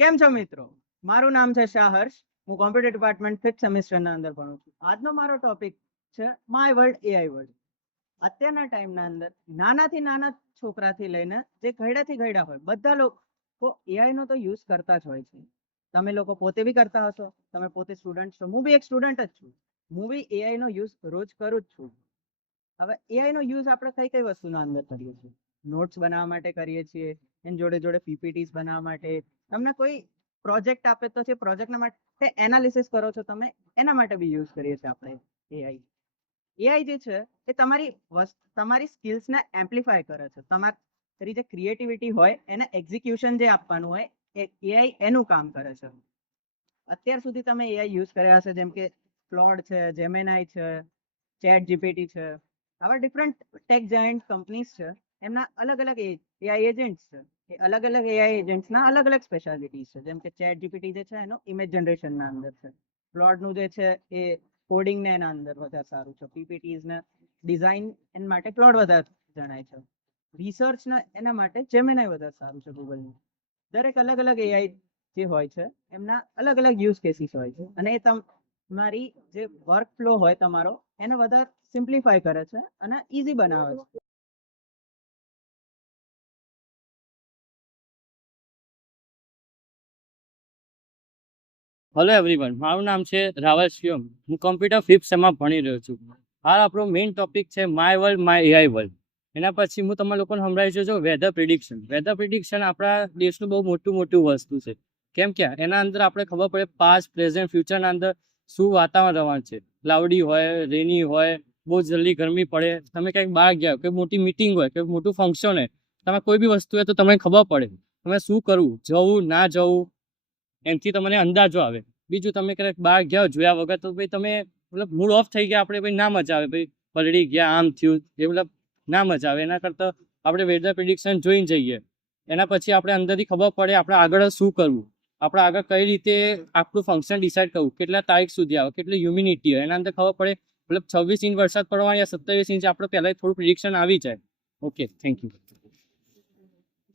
કેમ છો મિત્રો? મારું નામ છે શાહ હર્ષ. હું કોમ્પ્યુટર ડિપાર્ટમેન્ટ 5th સેમેસ્ટરના અંદર ભણું છું. આજનો મારો ટોપિક છે માય વર્લ્ડ એઆઈ વર્લ્ડ. અત્યારના ટાઈમના અંદર નાનાથી નાના છોકરાથી લઈને જે ઘરડાથી ઘરડા હોય બધા લોકો એઆઈ નો તો યુઝ કરતા જ હોય છે. તમે લોકો પોતે બી કરતા હશો, તમે પોતે સ્ટુડન્ટ છો, હું બી એક સ્ટુડન્ટ જ છું. હું બી એઆઈ નો યુઝ રોજ કરું જ છું. હવે એઆઈ નો યુઝ આપણે કઈ કઈ વસ્તુના અંદર કરીએ છીએ? નોટ્સ બનાવવા માટે કરીએ છીએ, એની જોડે જોડે પીપીટીસ બનાવવા માટે. તમને કોઈ પ્રોજેક્ટ આપે તો છે પ્રોજેક્ટના માટે એનાલિસિસ કરો છો તમે, એના માટે બી યુઝ કરીએ છીએ આપણે એઆઈ. એઆઈ જે છે એ તમારી સ્કિલ્સને એમ્પ્લિફાય કરે છે. તમારી જે ક્રિએટિવિટી હોય એને એક્ઝિક્યુશન જે આપવાનું હોય એ એઆઈ એનું કામ કરે છે. અત્યાર સુધી તમે એઆઈ યુઝ કર્યા હશે, જેમ કે ક્લોડ છે, જેમિનાઈ છે, ચેટ જીપીટી છે. આવા ડિફરન્ટ ટેક જાયન્ટ કંપનીઝ છે, એમના અલગ અલગ એઆઈ એજન્ટ્સ છે. એ અલગ અલગ એઆઈ એજન્ટ્સના અલગ અલગ સ્પેશિયાલિટીઝ છે. જેમ કે ચેટ જીપીટી જે છે એનો ઇમેજ જનરેશનના અંદર છે, ક્લોડનું જે છે એ કોડિંગને એના અંદર વધારે સારું છે, પીપીટીઝને ડિઝાઇન એના માટે ક્લોડ વધારે જણાય છે, રિસર્ચને એના માટે જેમિનાઈ વધારે સારું છે ગૂગલનું. દરેક અલગ અલગ એઆઈ જે હોય છે એમના અલગ અલગ યુઝ કેસીસ હોય છે, અને એ તમારી જે વર્ક ફ્લો હોય તમારો એને વધારે સિમ્પ્લિફાય કરે છે અને ઈઝી બનાવે છે. હેલો એવરીવન, મારું નામ છે રાવલ શિવમ. હું કોમ્પ્યુટર 5th સેમમાં ભણી રહ્યો છું. હાલ આપણો મેઇન ટોપિક છે my world my AI world. એના પછી હું તમારા લોકોને સંભળાવી છું વેધર પ્રિડિક્શન. વેધર પ્રિડિક્શન આપણા દેશનું બહુ મોટું વસ્તુ છે. કેમ કે એના અંદર આપણે ખબર પડે પાસ્ટ, પ્રેઝન્ટ, ફ્યુચરના અંદર શું વાતાવરણ રહેવાનું છે. ક્લાઉડી હોય, રેની હોય, બહુ જલ્દી ગરમી પડે, તમે કંઈક બહાર ગયા, કોઈ મોટી મિટિંગ હોય, કોઈ મોટું ફંક્શન હોય, તમે કોઈ બી વસ્તુ હોય તો તમને ખબર પડે તમે શું કરવું, જવું ના જવું, એનાથી તમને અંદાજો આવે. બીજું તમે ક્યારેક બહાર ગયા જોયા વગર તો ભાઈ તમે મતલબ મૂડ ઓફ થઈ ગયા, આપણે ભાઈ ના મજા આવે, ભાઈ પલળી ગયા, આમ થયું, એ મતલબ ના મજા આવે. એના કરતાં આપણે વેધર પ્રિડિક્શન જોઈને જઈએ, એના પછી આપણે અંદરથી ખબર પડે આપણે આગળ શું કરવું, આપણે આગળ કઈ રીતે આપણું ફંક્શન ડિસાઇડ કરવું, કેટલા તારીખ સુધી આવે, કેટલી હ્યુમિનિટી હોય, એના અંદર ખબર પડે. મતલબ 26 ઇંચ વરસાદ પડવાનો યા 27 ઇંચ આપણે પહેલાં થોડું પ્રિડિક્શન આવી જાય. Okay, thank you.